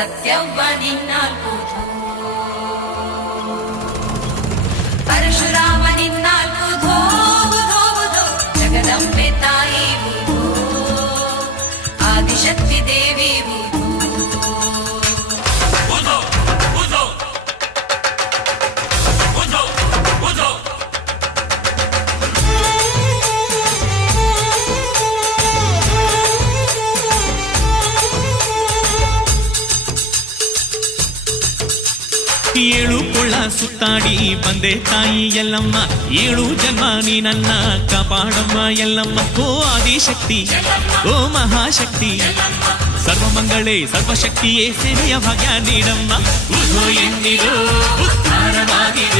ಸತ್ಯವ್ವ ನಿನ್ನಾಲ್ಕುದು ಪರಶುರಾಮ ನಿನ್ನಾಲ್ಕುದು ಬುಧೋ ಬುಧೋ ಜಗದಂಬೆ ತಾಯಿ ಬುಧೋ ಆದಿಶಕ್ತಿ ದೇವಿ ಏಳು ಕೊಳ್ಳ ಸುತ್ತಾಡಿ ಬಂದೆ ತಾಯಿ ಎಲ್ಲಮ್ಮ, ಏಳು ಜನ್ಮ ನೀ ನನ್ನ ಕಾಪಾಡಮ್ಮ ಎಲ್ಲಮ್ಮ. ಓ ಆದಿಶಕ್ತಿ, ಓ ಮಹಾಶಕ್ತಿ, ಸರ್ವಮಂಗಳೇ ಸರ್ವಶಕ್ತಿಯೇ ಸೇವೆಯ ಭಾಗ್ಯ ನೀಡಮ್ಮ. ಉದ್ಧೋ ಎನ್ನಿರೋ ಉದ್ಧಾರವಾಗಿರೋ